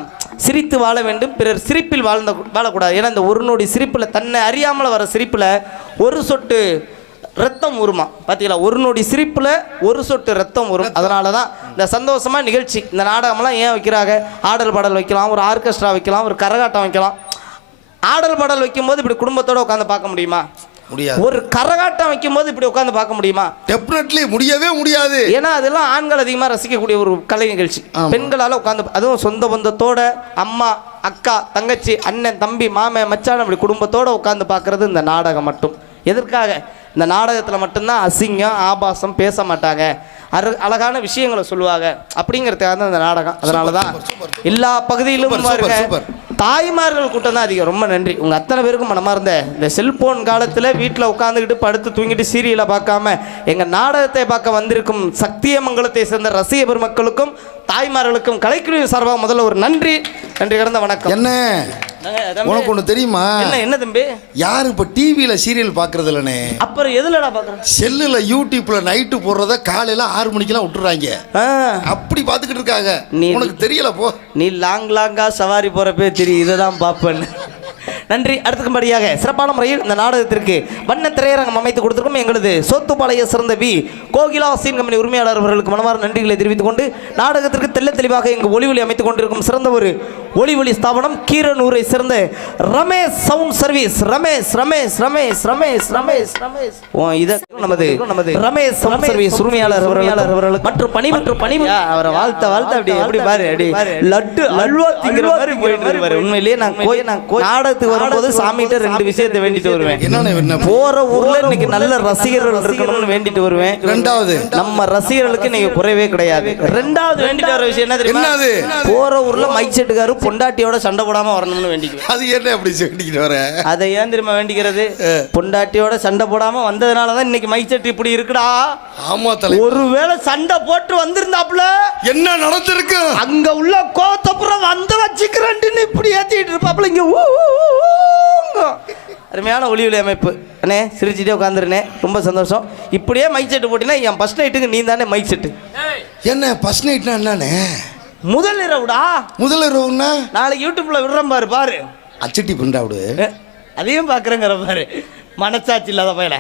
சிரித்து வாழ வேண்டும், பிறர் சிரிப்பில் வாழக்கூடாது. ஏன்னா இந்த ஒரு நொடி சிரிப்புல, தன்னை அறியாமல் வர சிரிப்புல ஒரு சொட்டு ரத்தம் உருமா. பார்த்தீங்களா, ஒரு நொடி சிரிப்புல ஒரு சொட்டு ரத்தம் வரும். அதனால தான் இந்த சந்தோஷமா நிகழ்ச்சி, இந்த நாடகம்லாம் ஏன் வைக்கிறாங்க? ஆடல் பாடல் வைக்கலாம், ஒரு ஆர்கெஸ்ட்ரா வைக்கலாம், ஒரு கரகாட்டம் வைக்கலாம். ஆடல் பாடல் வைக்கும்போது இப்படி குடும்பத்தோடு உட்காந்து பார்க்க முடியுமா? முடியாது. ஒரு கரகாட்டம் வைக்கும் போது இப்படி உட்காந்து பார்க்க முடியுமா? டெஃபினெட்லி முடியவே முடியாது. ஏன்னா அதெல்லாம் ஆண்கள் அதிகமாக ரசிக்கக்கூடிய ஒரு கலை நிகழ்ச்சி. பெண்களால் உட்காந்து, அதுவும் சொந்த பந்தத்தோட, அம்மா அக்கா தங்கச்சி அண்ணன் தம்பி மாமன் மச்சான் அப்படி குடும்பத்தோட உட்காந்து பார்க்கறது இந்த நாடகம் மட்டும். எதற்காக? இந்த நாடகத்தில் மட்டும்தான் அசிங்கம் ஆபாசம் பேச மாட்டாங்க, அழகான விஷயங்களை சொல்லுவாங்க அப்படிங்கிறதுக்காக தான் இந்த நாடகம். அதனால தான் எல்லா பகுதியிலும் பாருங்க தாய்மார்கள் கூட்டம் தான் அதிகம். ரொம்ப நன்றி உங்கள் அத்தனை பேருக்கும் மனமார்ந்த. இந்த செல்போன் காலத்தில் வீட்டில் உட்காந்துக்கிட்டு படுத்து தூங்கிட்டு சீரியலை பார்க்காம எங்கள் நாடகத்தை பார்க்க வந்திருக்கும் சக்தியமங்கலத்தை சேர்ந்த ரசிக பெருமக்களுக்கும் தாய்மார்களுக்கும் கலைக்குழு சார்பாக முதல்ல ஒரு நன்றி கடந்த வணக்கம். என்ன உனக்கு ஒன்று தெரியுமா? என்ன தம்பி? யாரும் இப்போ டிவியில் சீரியல் பார்க்கறது இல்லைண்ணே. அப்புறம் எதுலடா பார்க்குறேன்? செல்லில் யூடியூப்ல நைட்டு போடுறத காலையில் 6 மணிக்கெல்லாம் விட்டுறாங்க. அப்படி பார்த்துக்கிட்டு இருக்காங்க. உனக்கு தெரியல போ. நீ லாங்கா சவாரி போகிறப்பே தெரியும், இதை தான் பார்ப்பேன்னு. நன்றி. அடுத்தபடியாக சிறப்பான முறையில் இந்த நாடகத்திற்கு வண்ண திரையரங்கம் அமைத்து கொடுத்திருக்கும் எங்களது சோத்துப்பாளைய சிறந்த வி கோகிலா சீன் கம்பெனி உரிமையாளர் அவர்களுக்கு மனமார்ந்த நன்றிகளை தெரிவித்துக் கொண்டு நாடகத்திற்கு தெல்ல தெளிவாக எங்கள் ஒளி அமைத்துக் கொண்டிருக்கும் சிறந்த ஒரு ஒளி ஸ்தாபனம் கீரனூரை சேர்ந்த ரமேஷ் சவுண்ட் சர்வீஸ். ரமேஷ் ரமேஷ் ரமேஷ் ரமேஷ் ரமேஷ் ரமேஷ் நமது ரமேஷ் சவுண்ட் சர்வீஸ் உரிமையாளர் அவர்களுக்கு மற்றும் பணி அவரை வாழ்த்த அப்படி பாரு அப்படி லட்டு அல்வா திங்கிற மாதிரி போயிட்டு வருவாரு. உண்மையிலேயே நான் நாடகத்துக்கு வரும்போது சாமிகிட்ட 2 விஷயத்தை வேண்டிட்டு வருவேன். என்ன? போற ஊர்ல இன்னைக்கு நல்ல ரசிகர்கள் இருக்கணும்னு வேண்டிட்டு வருவேன். ரெண்டாவது, நம்ம ரசிகர்களுக்கு நீங்க குறைவே கிடையாது. ரெண்டாவது வேண்டிட்டு வர விஷயம் என்ன தெரியுமா? போற ஊர்ல மைக் செட்டுக்காரு பொண்டாட்டியோட சண்டை போடாம வரணும்னு வேண்டிக்குவேன். அது என்ன அப்படி வேண்டிக்கிட்டு வர? அதை ஏன் தெரியுமா வேண்டிக்கிறது? பொண்டாட்டியோட சண்டை போடாம வந்ததுனாலதான் இன்னைக்கு மைக் செட் இப்படி இருக்குடா. ஆமா தலை. ஒருவேளை சண்டை போட்டு வந்திருந்தாப்புல என்ன நடந்திருக்கு? அங்க உள்ள கோத்தப்புறம் வந்து வச்சுக்கிறேன் இப்படி ஏத்திட்டு இருப்பாப்புல. இங்க அருமையான ஒளி அமைப்பு அண்ணே. சிரிச்சுட்டே உட்காந்துருனே, ரொம்ப சந்தோஷம். இப்படியே மைக் செட்டு போட்டினா என் ஃபர்ஸ்ட் நைட்டுக்கு நீ தானே மைக் செட்டு. என்ன ஃபர்ஸ்ட் நைட்னா என்னண்ணே? முதல் இரவுடா. முதல் இரவுன்னா நாளைக்கு யூடியூப்ல விடுறேன் பாரு. அச்சட்டி பிண்டாவிடு அதையும் பார்க்குறேங்கிற பாரு, மனசாட்சி இல்லாத பையனை.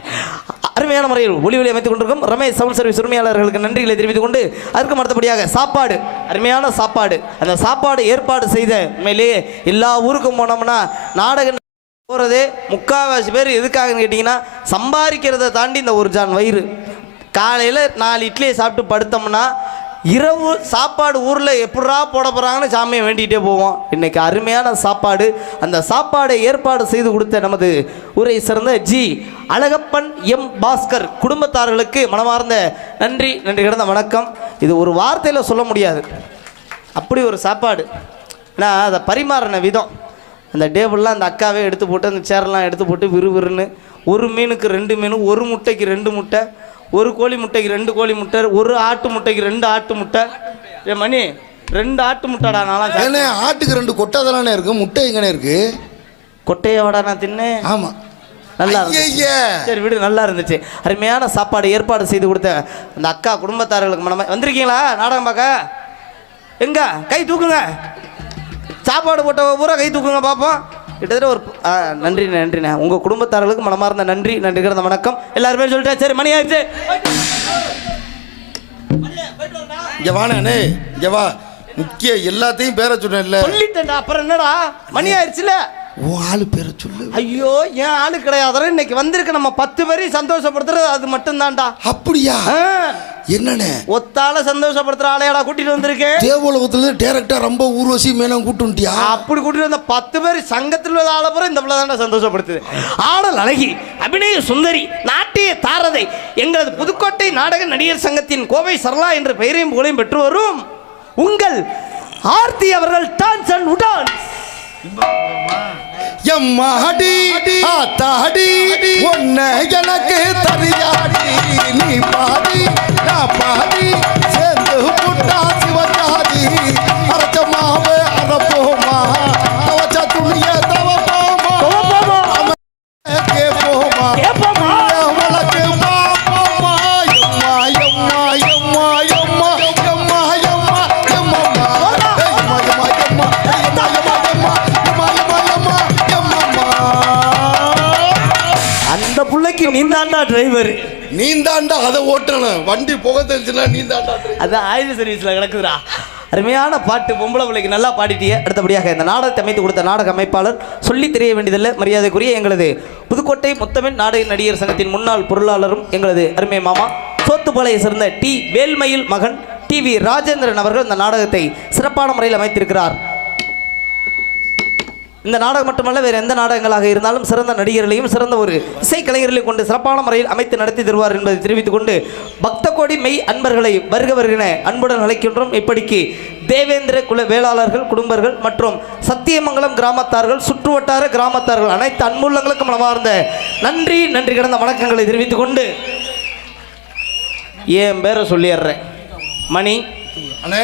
அருமையான முறையில் ஒளி அமைத்துக் கொண்டிருக்கும் ரமேஷ் சவுண்ட் சர்வீஸ் உரிமையாளர்களுக்கு நன்றிகளை தெரிவித்துக் கொண்டு அதுக்கு அடுத்தபடியாக சாப்பாடு, அருமையான சாப்பாடு. அந்த சாப்பாடு ஏற்பாடு செய்த உண்மையிலேயே எல்லா ஊருக்கும் போனோம்னா நாடகம் போகிறதே முக்கால்வாசி பேர் எதுக்காகன்னு கேட்டிங்கன்னா சம்பாதிக்கிறத தாண்டி இந்த ஒரு ஜான் வயிறு. காலையில் 4 இட்லியை சாப்பிட்டு படுத்தோம்னா இரவு சாப்பாடு ஊரில் எப்படா போட போகிறாங்கன்னு சாமியை வேண்டிகிட்டே போவோம். இன்றைக்கி அருமையான சாப்பாடு. அந்த சாப்பாடை ஏற்பாடு செய்து கொடுத்த நமது ஊரை சிறந்த ஜி அழகப்பன் எம் பாஸ்கர் குடும்பத்தார்களுக்கு மனமார்ந்த நன்றி கிடந்த வணக்கம். இது ஒரு வார்த்தையில் சொல்ல முடியாது, அப்படி ஒரு சாப்பாடு. நான் அதை பரிமாறின விதம், அந்த டேபிள்லாம் அந்த அக்காவே எடுத்து போட்டு அந்த சேர்லாம் எடுத்து போட்டு விறுவிறுன்னு, ஒரு மீனுக்கு 2 மீன், ஒரு முட்டைக்கு 2 முட்டை, ஒரு கோழி முட்டைக்கு 2 கோழி முட்டை, ஒரு ஆட்டு முட்டைக்கு 2 ஆட்டு முட்டை. மணி 2 ஆட்டு முட்டைடா. நான் ஆட்டுக்கு 2 கொட்டை தானே இருக்கு, முட்டை எங்கனே இருக்கு? கொட்டையோட நான் தின்னேன். ஆமாம், நல்லா இருந்துச்சு. சரி விடு, நல்லா இருந்துச்சு. அருமையான சாப்பாடு ஏற்பாடு செய்து கொடுத்த அந்த அக்கா குடும்பத்தார்களுக்கு மனமாக வந்திருக்கீங்களா நாடகம் பார்க்க? எங்க கை தூக்குங்க, சாப்பாடு போட்ட பூரா கை தூக்குங்க பார்ப்போம். கிட்டத்தட்ட ஒரு நன்றிண்ணே. உங்கள் குடும்பத்தார்களுக்கு மனமார்ந்த நன்றி கிடந்த வணக்கம். எல்லாருமே சொல்லிட்டேன். சரி மணி ஆயிடுச்சு. இங்கே வாண்ணே, இங்கே வா. முக்கிய எல்லாத்தையும் பேரை சொன்னேன்ல. சொல்லிட்டேன்டா, அப்புறம் என்னடா மணி ஆயிடுச்சுல. உன் ஆளு பேரை சொல்லு. ஐயோ என் ஆளு கிடையாது. இன்னைக்கு வந்திருக்க நம்ம 10 பேரையும் சந்தோஷப்படுத்துறது அது மட்டும்தான்டா. அப்படியா? என்னண்ணே ஒத்தால சந்தோஷப்படுத்துற ஆளையாடா கூட்டிட்டு வந்திருக்கேன். தேவலோகத்துல டேரக்டா ரொம்ப ஊர்வசி மேனம் கூட்டுட்டியா? அப்படி கூட்டிட்டு வந்த 10 பேர் சங்கத்தில் உள்ள ஆள போற இந்த பிள்ளை தான்டா சந்தோஷப்படுத்துது. ஆடல் அழகி, அபிநய சுந்தரி, நாட்டிய தாரதை, எங்களது புதுக்கோட்டை நாடக நடிகர் சங்கத்தின் கோவை சரளா என்ற பெயரையும் புகழையும் பெற்று வரும் உங்கள் ஆர்த்தி அவர்கள் டான்ஸ் அண்ட் டான்ஸ். எம்மாடி ஆத்தாடி ஒன்ன எனக்கு தரியாடி, நீ பாடி நான் பாடி சேர்ந்து புட்டா சிவஜாதி, அரைச்ச மாவு அரைப்போமா, துவச்ச துணிய துவப்போமா, கேப்போமா, வழக்கு பாப்போமா. எம்மா எம்மா எம்மா எம்மா எம்மா எம்மா எம்மா அந்த புள்ளைக்கு நீந்தாண்டா டிரைவர், நீந்தாண்டா அதை ஓட்டணும். வண்டி புகை தெரிஞ்சுனா நீந்தாண்டா. அது ஆயுத சர்வீஸ்ல கிடக்குதுடா. அருமையான பாட்டு, பொம்பளை பிள்ளைக்கு நல்லா பாடிட்டிய. அடுத்தபடியாக இந்த நாடகத்தை அமைத்து கொடுத்த நாடக அமைப்பாளர் சொல்லி தெரிய வேண்டியதில்லை, மரியாதைக்குரிய எங்களது புதுக்கோட்டை முத்தமிழ் நாடக நடிகர் சங்கத்தின் முன்னாள் பொருளாளரும் எங்களது அருமை மாமா சோத்துப்பாளையை சேர்ந்த டி வேல்மயில் மகன் டிவி ராஜேந்திரன் அவர்கள் இந்த நாடகத்தை சிறப்பான முறையில் அமைத்திருக்கிறார். இந்த நாடகம் மட்டுமல்ல, வேறு எந்த நாடகங்களாக இருந்தாலும் சிறந்த நடிகர்களையும் சிறந்த ஒரு இசைக்கலைஞர்களையும் கொண்டு சிறப்பான முறையில் அமைத்து நடத்தி தருவார் என்பதை தெரிவித்துக் கொண்டு பக்த கோடி மெய் அன்பர்களை வருக வருகின அன்புடன் அழைக்கின்றோம். இப்படிக்கு தேவேந்திர குல வேளாளர்கள் குடும்பர்கள் மற்றும் சத்தியமங்கலம் கிராமத்தார்கள் சுற்றுவட்டார கிராமத்தார்கள் அனைத்து அன்புள்ளங்களுக்கும் மனமார்ந்த நன்றி நன்றி கடந்த வணக்கங்களை தெரிவித்துக் கொண்டு என் பேரை சொல்லிடுறேன். மணி அண்ணே,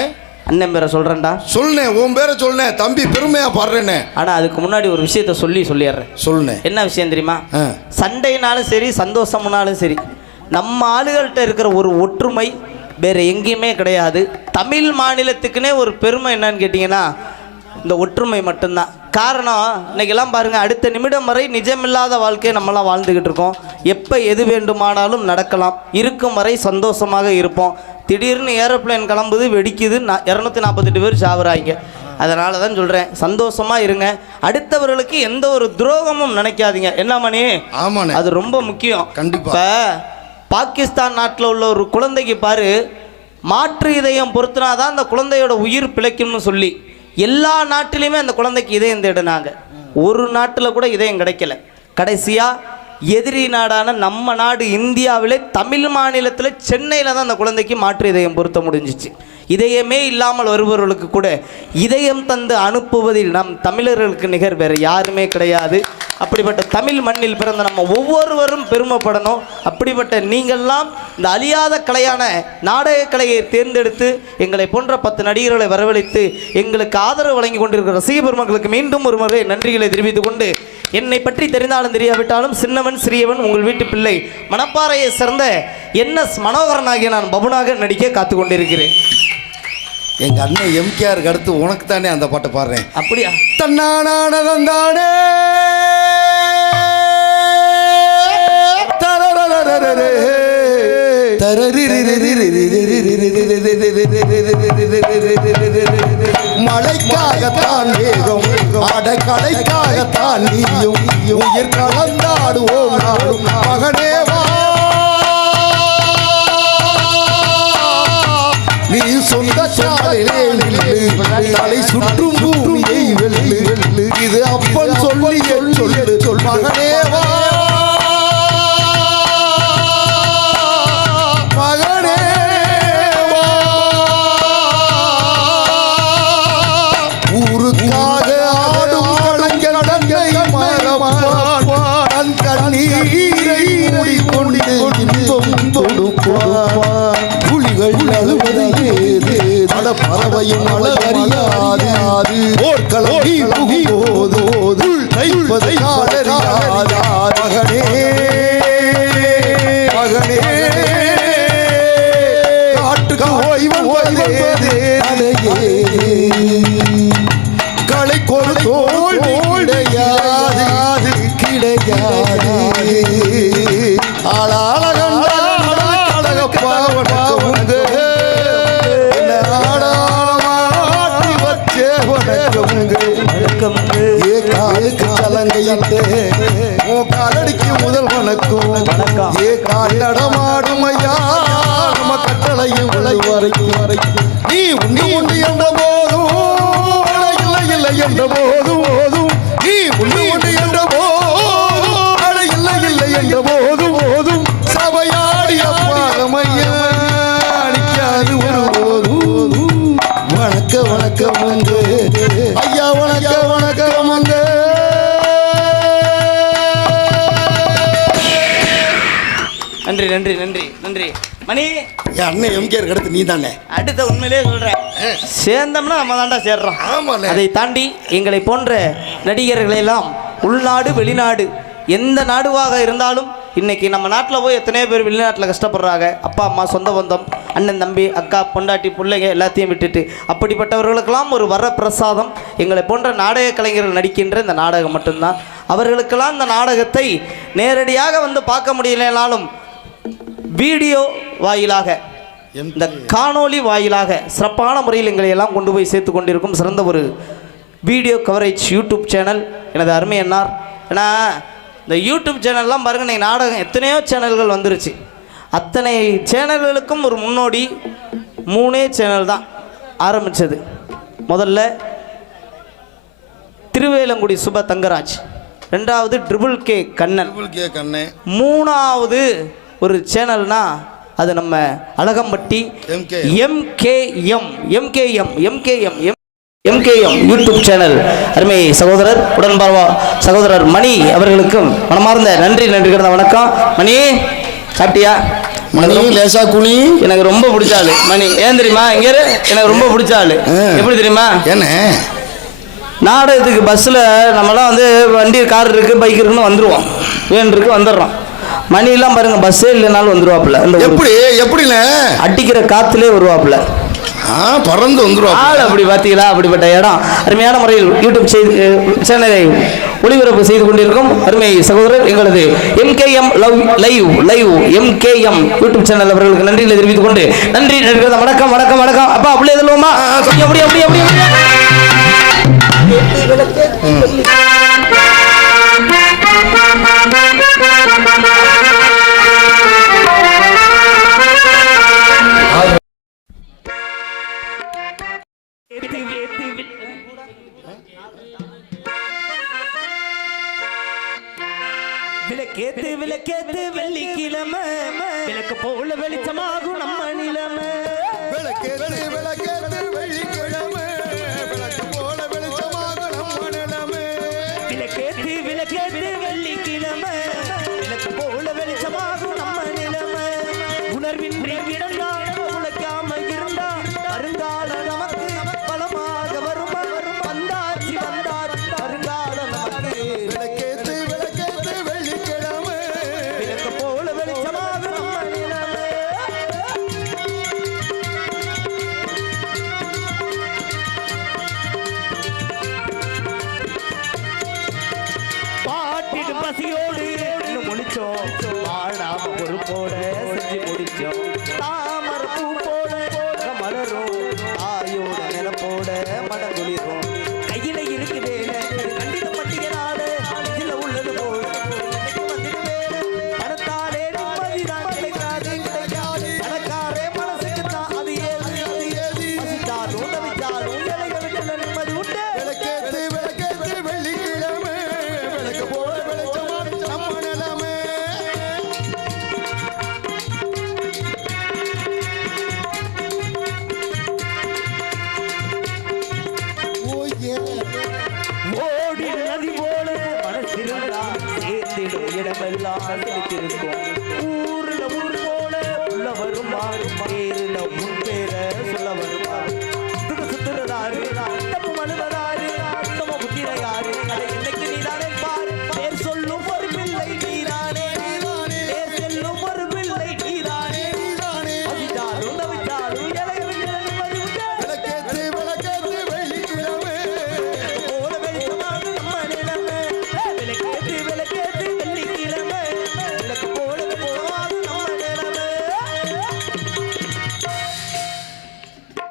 அண்ணன் பேரை சொல்கிறேன்டா. சொல்லுனே, உன் பேரை சொல்லுனே, தம்பி பெருமையா பாடுறேனே. ஆனால் அதுக்கு முன்னாடி ஒரு விஷயத்த சொல்லிடுறேன். சொல்லுனே. என்ன விஷயம் தெரியுமா? சண்டைனாலும் சரி சந்தோஷம்னாலும் சரி நம்ம ஆளுகள்கிட்ட இருக்கிற ஒரு ஒற்றுமை வேறு எங்கேயுமே கிடையாது. தமிழ் மாநிலத்துக்குன்னே ஒரு பெருமை என்னன்னு கேட்டிங்கன்னா இந்த ஒற்றுமை மட்டும்தான். காரணம் இன்றைக்கெல்லாம் பாருங்கள், அடுத்த நிமிடம் வரை நிஜமில்லாத வாழ்க்கையை நம்மளாம் வாழ்ந்துக்கிட்டு இருக்கோம். எப்போ எது வேண்டுமானாலும் நடக்கலாம். இருக்கும் வரை சந்தோஷமாக இருப்போம். திடீர்னு ஏரோப்ளேன் கிளம்புது, வெடிக்குது, 248 பேர் சாவுறாங்க. அதனால தான் சொல்கிறேன், சந்தோஷமாக இருங்க. அடுத்தவர்களுக்கு எந்த ஒரு துரோகமும் நினைக்காதீங்க. என்ன மணி? ஆமாண்ணே, அது ரொம்ப முக்கியம். கண்டிப்பாக. இப்போ பாகிஸ்தான் நாட்டில் உள்ள ஒரு குழந்தைக்கு பாரு, மாற்று இதயம் பொறுத்துனாதான் அந்த குழந்தையோட உயிர் பிழைக்கும்னு சொல்லி எல்லா நாட்டிலையுமே அந்த குழந்தைக்கு இதயம் தேடினாங்க. ஒரு நாட்டில் கூட இதயம் கிடைக்கல. கடைசியாக எதிரி நாடான நம்ம நாடு இந்தியாவிலே தமிழ் மாநிலத்தில் சென்னையில் தான் அந்த குழந்தைக்கு மாற்று இதயம் பொருத்த முடிஞ்சிச்சு. இதயமே இல்லாமல் வருபவர்களுக்கு கூட இதயம் தந்து அனுப்புவதில் நம் தமிழர்களுக்கு நிகர் வேறு யாருமே கிடையாது. அப்படிப்பட்ட தமிழ் மண்ணில் பிறந்த நம்ம ஒவ்வொருவரும் பெருமைப்படணும். அப்படிப்பட்ட நீங்கள்லாம் இந்த அழியாத கலையான நாடக கலையை தேர்ந்தெடுத்து எங்களை போன்ற 10 நடிகர்களை வரவழைத்து எங்களுக்கு ஆதரவு வழங்கி கொண்டிருக்கிற ரசிக பெருமக்களுக்கு மீண்டும் ஒரு முறை நன்றிகளை தெரிவித்துக் கொண்டு, என்னை பற்றி தெரிந்தாலும் தெரியாவிட்டாலும் சின்னவன் சிறியவன் உங்கள் வீட்டு பிள்ளை மணப்பாறையை சேர்ந்த NS மனோகரன் ஆகிய நான் பபுனாக நடிக்க காத்து கொண்டிருக்கிறேன். எங்க அண்ணன் எம்கேஆருக்கு அடுத்து உனக்கு தானே அந்த பாட்டை பாடுறேன். அப்படியா? தன்னானே மழைக்காகத்தான் வேகம் அடக்கலைக்காகத்தான் நீயும் உயிர் கலந்தாடுவோம் நாடும் மகனேவா. நீ சொந்த சாலையிலே தலை சுற்றும் பூமியை வெல்லு. இது அப்பன் சொல்லி சொல்லு சொல் மகனேவா. ஊருக்காக ஆடும் கலைஞர் தந்தை மறப்பான். தன் கண்ணீரை மூடிக்கொண்டு இன்பம் கொடுப்பான். புலிகள் அழுவது ஏது, பறவையும் அழகறியாது. போர்க்களம் புகும்போது தைப்பதை காலறியாது. மகனே மகனே காட்டுக்கு ஓய்வதேது களை கொடு தோல் கிடையாது கிடையாது. அழகப்பா வணக்கம் ஏ காலுக்கு சலங்கையிட்டு உன் காலடிக்கு முதல் வணக்கம். ஏ கால் நடமாடும் ஐயா நம்ம கட்டளையும் விளை வரைக்கும் நீ உண்டு உண்டு என்ற போதும் இல்லை இல்லை என்ற போதும் நீ உண்டு உண்டு என்ற போதும் இல்லை இல்லை என்ற போதும் சபையாடி அப்பாமையா அடிக்காது ஒரு போதும். வணக்கம் வணக்கம் வந்து ஐயா வணக்கம் வணக்கம் வந்து. நன்றி நன்றி நன்றி நன்றி மணி. என் அண்ணன் எம்கேஆர் அடுத்து நீ தானே. அடுத்த உண்மையிலேயே சொல்கிறேன், சேர்ந்தோம்னா நம்ம தாண்டா சேர்றோம். ஆமாண்ணே. அதை தாண்டி எங்களை போன்ற நடிகர்களெல்லாம் உள்நாடு வெளிநாடு எந்த நாடுவாக இருந்தாலும் இன்றைக்கி நம்ம நாட்டில் போய் எத்தனையோ பேர் வெளிநாட்டில் கஷ்டப்படுறாங்க. அப்பா அம்மா சொந்த பந்தம் அண்ணன் தம்பி அக்கா பொண்டாட்டி பிள்ளைங்க எல்லாத்தையும் விட்டுட்டு. அப்படிப்பட்டவர்களுக்கெல்லாம் ஒரு வரப்பிரசாதம் எங்களை போன்ற நாடக கலைஞர்கள் நடிக்கின்ற இந்த நாடகம் மட்டும்தான். அவர்களுக்கெல்லாம் இந்த நாடகத்தை நேரடியாக வந்து பார்க்க முடியலனாலும் வீடியோ வாயிலாக இந்த காணொளி வாயிலாக சிறப்பான முறையில் எங்களை எல்லாம் கொண்டு போய் சேர்த்து கொண்டிருக்கும் சிறந்த ஒரு வீடியோ கவரேஜ் யூடியூப் சேனல் எனது அருமை என்னார். ஏன்னா இந்த யூடியூப் சேனல்லாம் பாருங்கள், நீங்கள் நாடகம் எத்தனையோ சேனல்கள் வந்துருச்சு. அத்தனை சேனல்களுக்கும் ஒரு முன்னோடி 3 சேனல் தான் ஆரம்பித்தது. முதல்ல திருவேலங்குடி சுப தங்கராஜ், 2வது ட்ரிபிள் கே கண்ணன், 3வது ஒரு சேனல்னா அது நம்ம அழகம்பட்டி எம்கேஎம் யூடியூப் சேனல். அருமை சகோதரர் உடன்பார்வா சகோதரர் மணி அவர்களுக்கும் மனமார்ந்த நன்றி கிடந்த வணக்கம். மணி சாப்பிட்டியா? மணி லேசா குனி. எனக்கு ரொம்ப பிடிச்ச ஆளு மணி. ஏன் தெரியுமா? இங்க எனக்கு ரொம்ப பிடிச்ச ஆளு. எப்படி தெரியுமா? என்ன நாடகத்துக்கு பஸ்ஸில் நம்மளாம் வந்து வண்டி கார் இருக்குது பைக் இருக்குன்னு வந்துடுவோம், வேன் இருக்கு வந்துடுறோம். மணிலாம் பாருங்க, பஸ்ஸே இல்லைனாலும் வந்துருவாப்புல. எப்படில அடிக்கிற காத்துலேயே வருவாப்புல, பறந்து வந்துருவா ஆள். அப்படி பார்த்தீங்களா? அப்படிப்பட்ட இடம் அருமையான முறையில் யூடியூப் சேனலை ஒளிபரப்பு செய்து கொண்டிருக்கும் அருமை சகோதரர் எங்களது MKM live MKM YouTube channel அவர்களுக்கு நன்றிகளை தெரிவித்துக் கொண்டு நன்றி வணக்கம் வணக்கம் வணக்கம். அப்பா அப்படியே சொல்லுவோமா? அப்படி அப்படி அப்படி விளக்கேத்து விளக்கேத்து வெள்ளிக்கிழமை விளக்கு போல வெளிச்சமாகும் நம்ம நிலைமை. விளக்கேத்து விளக்கேத்து வெள்ளிக்கிழமை விளக்கு போல வெளிச்சமாகும் நம்ம நிலைமை. விளக்கேத்து விளக்கேத்து வெள்ளிக்கிழமை விளக்கு போல வெளிச்சமாகும் நம்ம நிலைமை. உணர்வின் கிடந்தான் உழைக்காம இருந்தா வருங்கால நமக்கு பலமாக வரும் வந்தாச்சு வந்தார் வருங்கால நமக்கு. விளக்கேத்து விளக்கேத்து வெள்ளிக்கிழமை விளக்கு போல வெளிச்சமாகும் நம்ம நிலைமை. பாட்டிட்டு பசியோடு இன்னும் முடிச்சோம், வாழாம பொறுப்போட செஞ்சு முடிச்சோம். தாமரை பூ போல மலரும் தாயோட நிலப்போட மனங்குளிரும். கையில இருக்குது கண்டித பட்டியலாடு இதுல உள்ளது போல பணத்தாலே நிம்மதிதான் கிடைக்காது பணக்காரே மனசுக்கு தான் அது ஏது பசித்தாலும் தவித்தாலும் இலைகளுக்கு நிம்மதி உண்டு. விளக்கேத்து விளக்கேத்து வெள்ளிக்கிழமை விளக்கு போல வெளிச்சமாகும் நம்ம நிலைமை. ஓடி நதி போல மனசிருந்தா சேர்ந்திடும் இடமெல்லாம் செலுத்திருக்கும்.